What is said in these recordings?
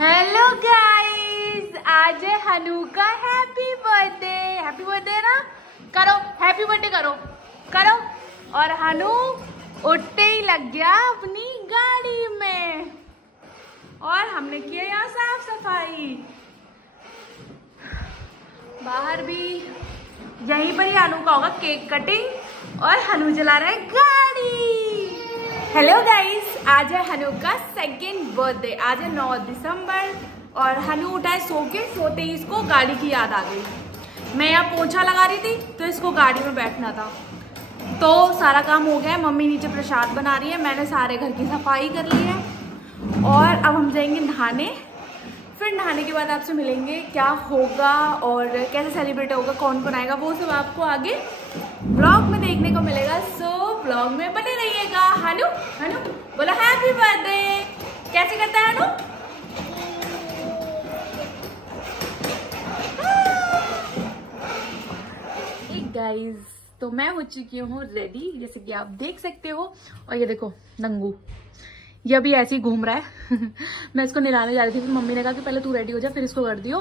Hello guys, आज है हनु का हैप्पी बर्थडे ना। करो हैप्पी बर्थडे करो। और हनु उठते ही लग गया अपनी गाड़ी में और हमने किया यहाँ साफ सफाई। बाहर भी यहीं पर ही हनु का होगा केक कटिंग और हनु चला रहा है गाड़ी। हेलो गाइस, आज है हनु का सेकेंड बर्थडे। आज है 9 दिसंबर और हनु उठा है सो के। सोते ही इसको गाड़ी की याद आ गई। मैं यहाँ पोछा लगा रही थी तो इसको गाड़ी में बैठना था, तो सारा काम हो गया है। मम्मी नीचे प्रसाद बना रही है, मैंने सारे घर की सफाई कर ली है और अब हम जाएंगे नहाने। फिर नहाने के बाद आपसे मिलेंगे, क्या होगा और कैसे सेलिब्रेट होगा, कौन कौन आएगा, वो सब आपको आगे ब्लॉग में देखने को मिलेगा। सो ब्लॉग में बने रहिएगा। हनु बोला हैप्पी बर्थडे। कैसे करता है हनु? गाइस, तो मैं हो चुकी हूँ रेडी, जैसे कि आप देख सकते हो। और ये देखो नंगू, ये अभी ऐसे ही घूम रहा है। मैं इसको नहलाने जा रही थी, फिर मम्मी ने कहा कि पहले तू रेडी हो जा फिर इसको कर दियो।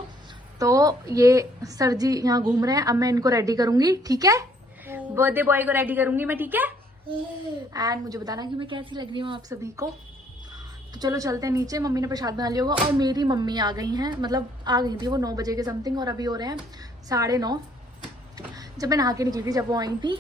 तो ये सर जी यहाँ घूम रहे हैं, अब मैं इनको रेडी करूंगी, ठीक है? बर्थडे बॉय को रेडी करूंगी मैं, ठीक है? एंड मुझे बताना कि मैं कैसी लग रही हूँ आप सभी को। तो चलो चलते हैं नीचे। मम्मी ने प्रसाद बना लिया होगा और मेरी मम्मी आ गई हैं, मतलब आ गई थी वो 9 बजे के समथिंग और अभी हो रहे हैं 9:30। जब मैं नहा के निकली थी, जब वो आई थी,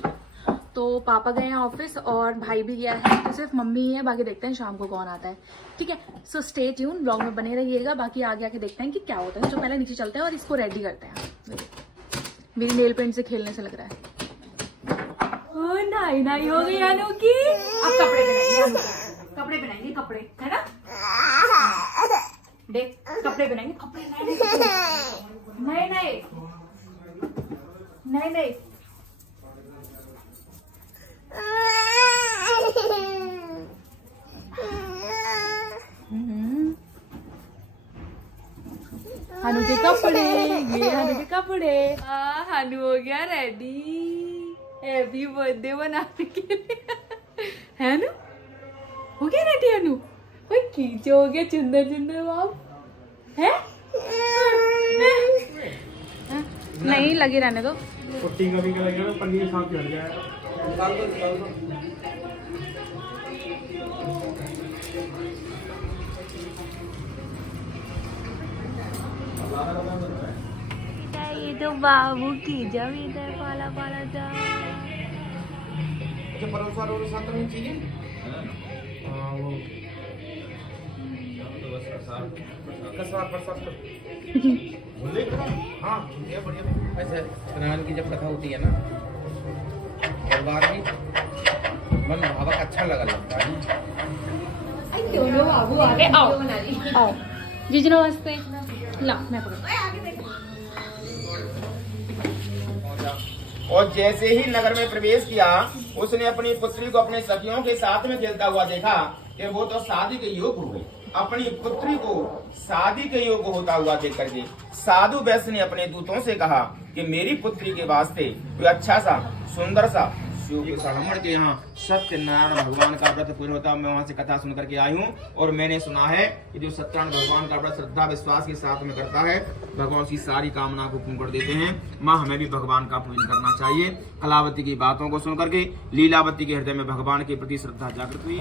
तो पापा गए हैं ऑफिस और भाई भी गया है, तो सिर्फ मम्मी ही है। बाकी देखते हैं शाम को कौन आता है, ठीक है? सो स्टे ट्यून, ब्लॉग में बने रहिएगा। बाकी आगे आके देखते हैं कि क्या होता है। तो पहले नीचे चलते हैं और इसको रेडी करते हैं। मेरी नेल पेंट से खेलने से लग रहा है। नाई हो गई हनु की। अब कपड़े पहनाएंगे, कपड़े है ना? देख कपड़े पहनाएंगे, नहीं। हनु के कपड़े, ये हनु के कपड़े। हनु हो गया रेडी हैप्पी बर्थडे मनाने के लिए। है ना? हो गया रेडी हनु? कोई खींचो हो गया चुंदर बाप है? नहीं लगे रहने दो। पुट्टी का भी लगेगा, पन्नी साफ कर जाएगा। ये तो बाबू की जब इधर पाला जा। अच्छा परोसा और साथ में चाहिए। हां वो तो बस प्रसाद बोले। हाँ ये बढ़िया। ऐसे सत्यनारायण की जब कथा होती है ना, दरबार में मन भावक अच्छा लगता है। दोनों बाबू आगे आओ जीजू नमस्ते। ला मैं और जैसे ही नगर में प्रवेश किया, उसने अपनी पुत्री को अपने सखियों के साथ में खेलता हुआ देखा कि वो तो शादी के योग हो गई। अपनी पुत्री को शादी के योग होता हुआ देख करके साधु वैश्य ने अपने दूतों से कहा कि मेरी पुत्री के वास्ते कोई अच्छा सा सुंदर सा ब्राह्मण के यहाँ सत्यनारायण भगवान का व्रत पूर्ण होता है। मैं वहाँ से कथा सुन करके आई हूँ और मैंने सुना है कि जो सत्यनारायण भगवान का व्रत श्रद्धा विश्वास के साथ में करता है, भगवान उसकी सारी कामना को पूर्ण कर देते हैं। माँ हमें भी भगवान का पूजन करना चाहिए। कलावती की बातों को सुन करके लीलावती के हृदय में भगवान के प्रति श्रद्धा जागृत हुई।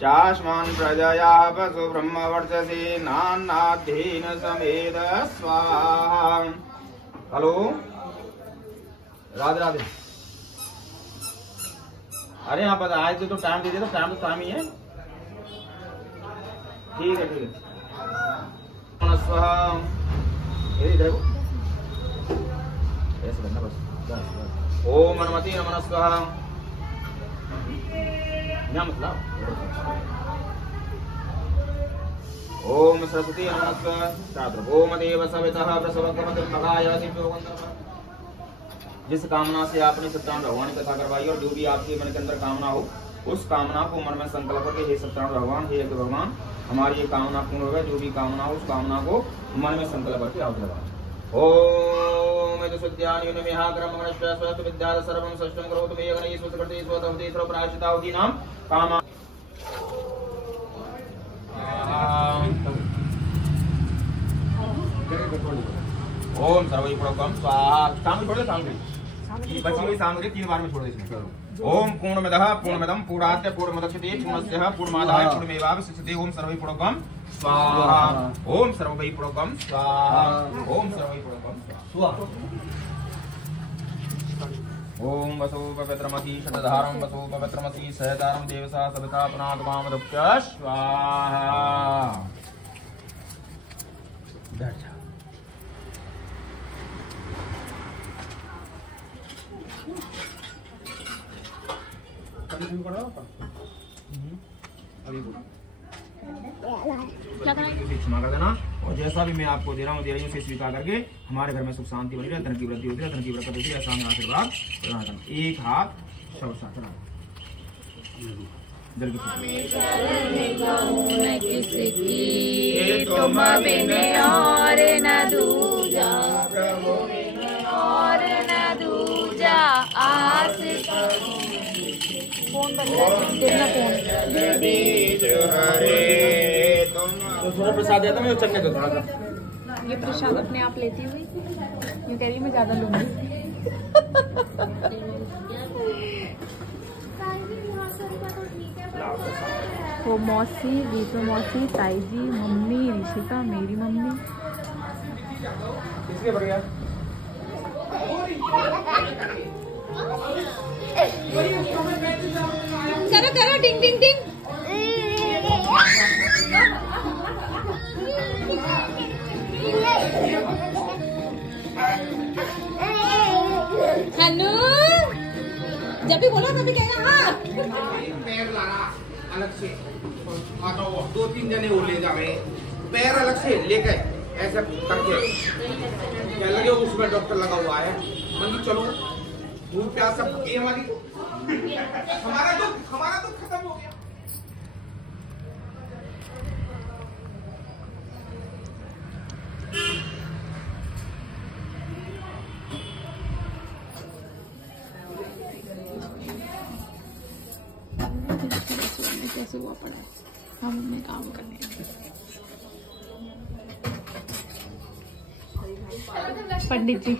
चास्मान प्रजया वसु ब्रह्म वर्चसी नान्नाधीन समेत स्वाहा। हेलो राधे राधे। अरे यहाँ पर आए थे तो टाइम दे दिया, तो टाइम ही है। ठीक है ऐसे करना बस। ओम अनुमति नमः स्वाहा। मतलब ओम सरस्वती नमस्कार। ओम देव सवितः जिस कामना से आपने सत्यनारायण भगवान की कथा करवाई और जो भी आपके मन के अंदर कामना हो, उस कामना को मन में संकल्प करके हे सत्यनारायण भगवान, हे यज्ञ भगवान, हमारी ये कामना पूर्ण हो गया। जो भी कामना हो उस कामना को मन में संकल्प करके आप लगा। ओम सुद्यानि मेहाग्रम मनश्च स्वस्त विद्या सर्वं सष्टं करोतु मे गणेश स्वस्ति स्वतंते सर्वप्रायश्चितावदीनां कामा ओम सर्वैप्रोक्तम स्वाहा। सामग्री छोड़ दे, सामग्री बची हुई सामग्री 3 बार में छोड़ दे इसमें। ओम पूर्णमदः पूर्णमिदं पूर्णात् पूर्णमुदच्यते पूर्णस्य पूर्णमादाय पूर्णमेवावशिष्यते। ओम सर्वैप्रोक्तम स्वाहा। ओम सर्वैप्रोक्तम स्वाहा। ओम सर्वैप्रोक्तम स्वाहा। ओम वसो पवित्रमसि शतधारं वसो पवित्रमसि सहधारं देवसा सविता पुनागमामदुक्त्य स्वाहा। क्षमा कर देना, और जैसा भी मैं आपको दे रहा हूँ उसे स्वीकार करके हमारे घर में सुख शांति बनी रहे, धन की वृद्धि होती है, धन की बरकत होती है, ऐसा हमें आशीर्वाद प्रदान करना। एक हाथ शौसा चढ़ा जल की तुम बिन और न दूजा, और न दूजा आस फोन बंद तो थोड़ा प्रसाद देता मैं चखने दो थोड़ा सा। ये प्रसाद अपने आप लेती हुई ये कह रही मैं ज्यादा लूंगी। वो मौसी, रीतो मौसी, ताई जी, मम्मी, ऋषिका, मेरी मम्मी। किसके बढ़ गया? करो करो टिंग टिंग टिंग। हनु जब भी बोला तभी कहेगा हाँ। पैर लाना अलग से, 2-3 जने वो ले जा रहे, पैर अलग से लेकर ऐसा करके क्या लगे उसमें डॉक्टर लगा हुआ है। मतलब चलो भूख प्यास सब भगी हमारी, हमारा तो खत्म हो गया। कैसे हुआ पड़ा है, हम अपने काम करने पंडित जी।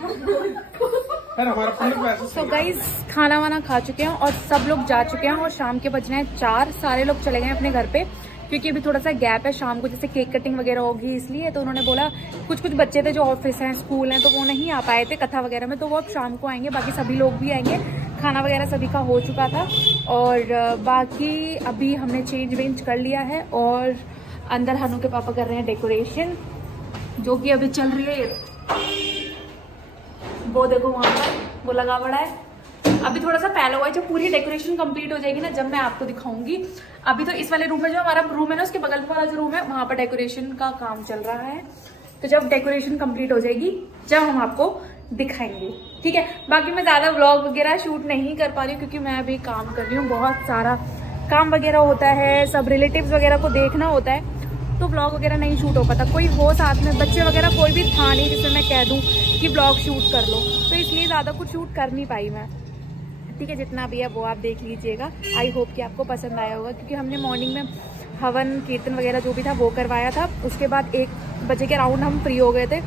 तो गाइज खाना वाना खा चुके हैं और सब लोग जा चुके हैं और शाम के बजने हैं 4। सारे लोग चले गए अपने घर पे क्योंकि अभी थोड़ा सा गैप है शाम को, जैसे केक कटिंग वगैरह होगी इसलिए। तो उन्होंने बोला कुछ बच्चे थे जो ऑफिस हैं स्कूल हैं तो वो नहीं आ पाए थे कथा वगैरह में, तो वो अब शाम को आएंगे। बाकी सभी लोग भी आएंगे, खाना वगैरह सभी का हो चुका था और बाकी अभी हमने चेंज वेंज कर लिया है और अंदर हनु के पापा कर रहे हैं डेकोरेशन जो कि अभी चल रही है। वो देखो वहां पर वो लगा पड़ा है, अभी थोड़ा सा पहले हुआ है। जब पूरी डेकोरेशन कंप्लीट हो जाएगी ना जब मैं आपको दिखाऊंगी। अभी तो इस वाले रूम में जो हमारा रूम है ना उसके बगल वाला जो रूम है वहां पर डेकोरेशन का काम चल रहा है। तो जब डेकोरेशन कंप्लीट हो जाएगी जब हम आपको दिखाएंगे, ठीक है। बाकी मैं ज्यादा व्लॉग वगैरह शूट नहीं कर पा रही हूँ क्योंकि मैं अभी काम कर रही हूँ, बहुत सारा काम वगैरह होता है, सब रिलेटिव्स वगैरह को देखना होता है तो व्लॉग वगैरह नहीं शूट हो पाता। कोई हो साथ में, बच्चे वगैरह कोई भी था नहीं जिसमें मैं कह दूं कि व्लॉग शूट कर लो, तो इसलिए ज्यादा कुछ शूट कर नहीं पाई मैं, ठीक है। जितना भी है वो आप देख लीजिएगा। आई होप कि आपको पसंद आया होगा क्योंकि हमने मॉर्निंग में हवन कीर्तन वगैरह जो भी था वो करवाया था। उसके बाद 1 बजे के अराउंड हम फ्री हो गए थे।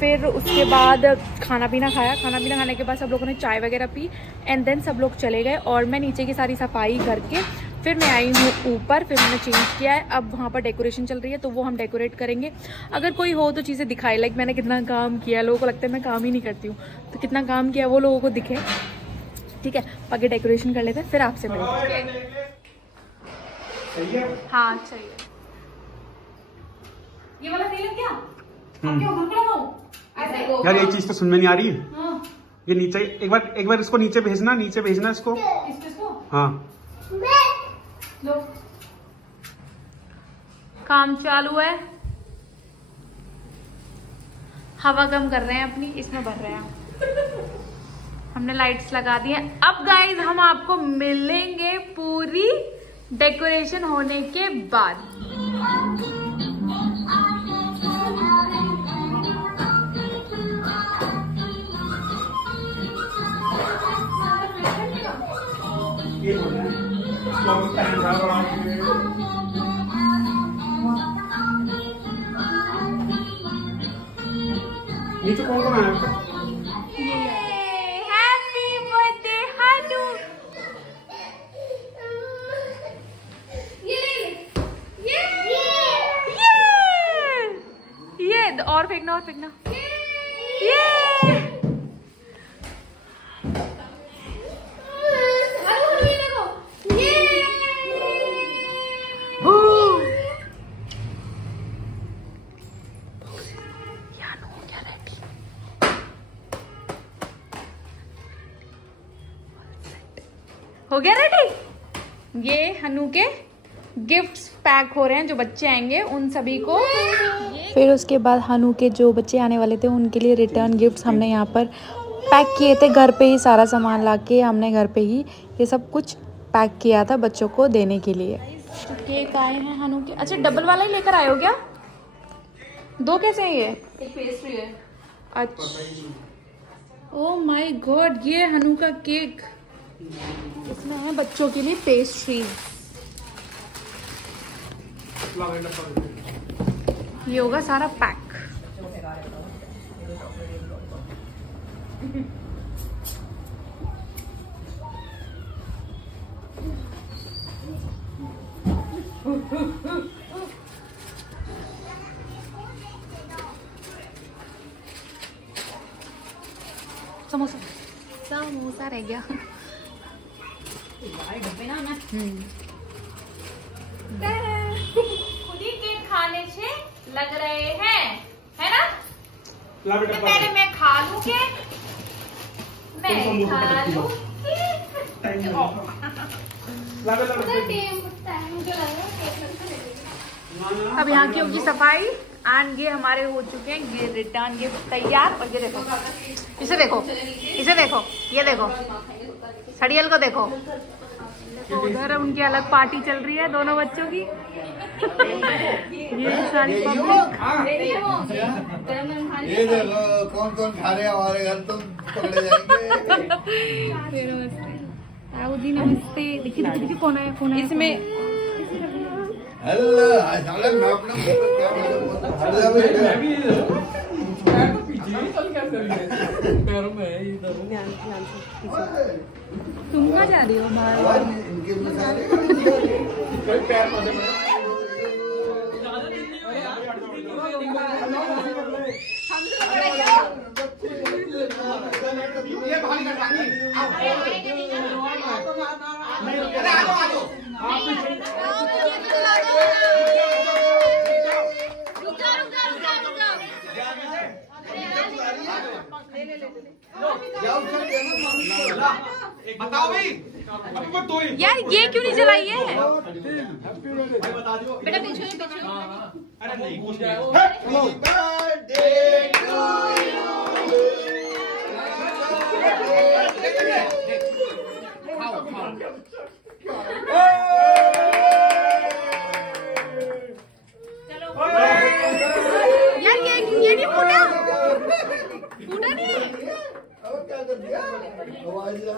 फिर उसके बाद खाना पीना खाया, खाना पीना खाने के बाद सब लोगों ने चाय वगैरह पी एंड देन सब लोग चले गए और मैं नीचे की सारी सफाई करके फिर मैं आई हूँ ऊपर। फिर मैंने चेंज किया है, अब वहाँ पर डेकोरेशन चल रही है तो वो हम डेकोरेट करेंगे। अगर कोई हो तो चीज़ें दिखाए, लाइक मैंने कितना काम किया, लोगों को लगता है मैं काम ही नहीं करती हूँ, तो कितना काम किया वो लोगों को दिखे, ठीक है। बाकी डेकोरेशन कर लेते हैं फिर आपसे मिलेंगे। हाँ चाहिए, ये वाला सही लग गया। यार ये चीज तो सुन में नहीं आ रही है। हाँ। ये नीचे एक बार इसको नीचे भेजना इसको। हाँ लो काम चालू है, हवा कम कर रहे हैं अपनी, इसमें भर रहे हैं। हमने लाइट्स लगा दी हैं। अब गाइज हम आपको मिलेंगे पूरी डेकोरेशन होने के बाद। नीचे कौन कौन आया? हैप्पी बर्थडे हनु। ये और फेंकना और फेंकना। ये हो गया रेडी। ये हनु के गिफ्ट्स पैक हो रहे हैं, जो बच्चे आएंगे उन सभी को। फिर उसके बाद हनु के जो बच्चे आने वाले थे उनके लिए रिटर्न गिफ्ट्स हमने यहाँ पर पैक किए थे। घर पे ही सारा सामान लाके हमने घर पे ही ये सब कुछ पैक किया था बच्चों को देने के लिए। केक आए हैं हनु के। अच्छा डबल वाला ही लेकर आए हो क्या? दो कैसे हैं ये? एक पेस्ट्री है। अच्छा ओह माय गॉड, ये हनु का केक। इसमें है बच्चों के लिए पेस्ट्री। ये होगा सारा पैक। समोसा समोसा रह गया। खुद ही केक खाने से लग रहे हैं, है ना? तो पहले मैं खा लूं केक, मैं खा लूं अब यहाँ की होगी सफाई। एंड ये हमारे हो चुके हैं ये रिटर्न गिफ्ट तैयार। और ये देखो, इसे देखो, इसे देखो, ये देखो सड़ियल को देखो। तो उधर उनकी अलग पार्टी चल रही है दोनों बच्चों की। ये सारी पब्लिक। ये देखो कौन कौन खा रहे हैं हमारे घर, तुम पकड़े जाएंगे। नमस्ते जी, नमस्ते। देखिए देखिए कौन है, कौन है इसमें। हेलो मैं अपना तुम कहाँ जा रही हो बाहर? बताओ भाई, यार ये क्यों नहीं जलाई है? बेटा पीछे पीछे। अरे नहीं कुछ यार ये नहीं फूटा, फूटा नहीं है। क्या कर दिया?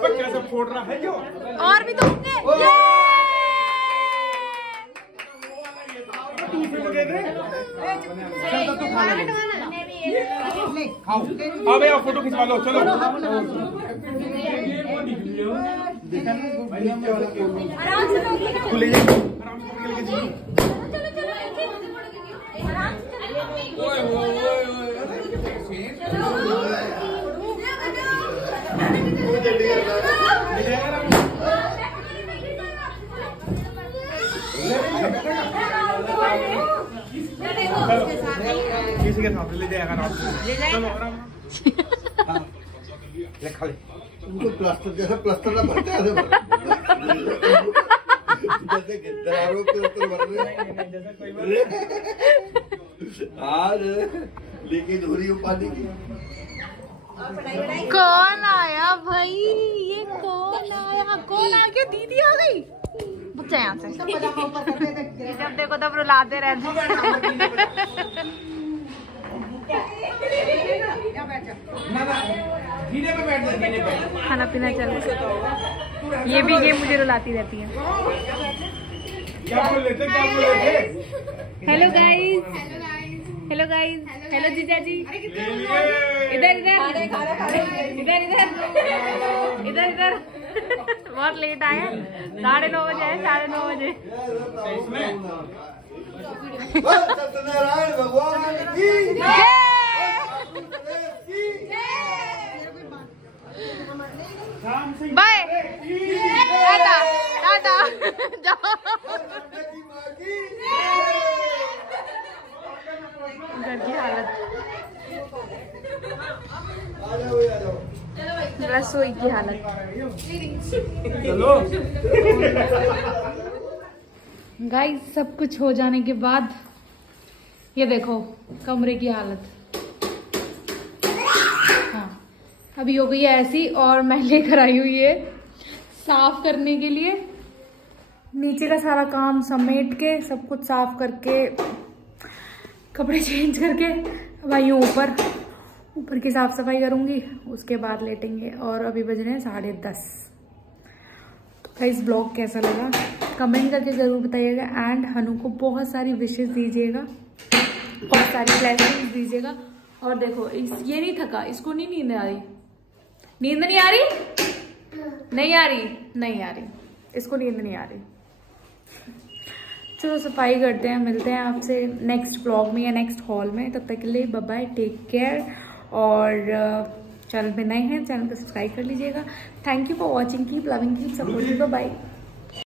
कैसे फोड़ रहा है जो? और भी तो होंगे। हाँ भैया फोटो खिंचवा लो, चलो। किसी के साथ ले जाएगा रात को। चलो आराम ले खा ले। उनको प्लास्टर जैसा प्लास्टर ना भरते हैं जैसे दरारों के ऊपर भर रहे आज लेकिन हो रही हो पानी की। कौन आया भाई? ये कौन आया? कौन आ गया? दीदी आ गई। बच्चा यहाँ से जब देखो तब रुलाते रहते। जीने पे बैठ जीने पे। खाना पीना चल रहा है। ये भी ये मुझे रुलाती रहती है। क्या बोल रहे थे? Hello guys, hello guys, hello जीजा जी। इधर इधर इधर इधर इधर इधर। बहुत लेट आए, 9:30 बजे है, 9:30 बजे। सत्यनारायण भगवान की बाय, टाटा टाटा। जाओ। घर की हालत, रसोई की हालत। गाइस सब कुछ हो जाने के बाद ये देखो कमरे की हालत। हाँ अभी हो गई है ऐसी, और मैं लेकर आई हुई है साफ करने के लिए। नीचे का सारा काम समेट के, सब कुछ साफ करके, कपड़े चेंज करके अब आई हूँ ऊपर की साफ सफाई करूंगी, उसके बाद लेटेंगे। और अभी बज रहे हैं 10:30। तो इस ब्लॉग कैसा लगा कमेंट करके जरूर बताइएगा। एंड हनु को बहुत सारी विशेस दीजिएगा, बहुत सारी ब्लेसिंग्स दीजिएगा। और देखो ये नहीं थका, इसको नहीं नींद आ रही, नींद नहीं आ रही, नहीं आ रही, नहीं आ रही, इसको नींद नहीं आ रही। चलो सफाई करते हैं, मिलते हैं आपसे नेक्स्ट ब्लॉग में या नेक्स्ट हॉल में। तब तक के लिए बाय बाय, टेक केयर। और चैनल पे नए हैं, चैनल को सब्सक्राइब कर लीजिएगा। Thank you for watching, keep loving, keep supporting, bye bye.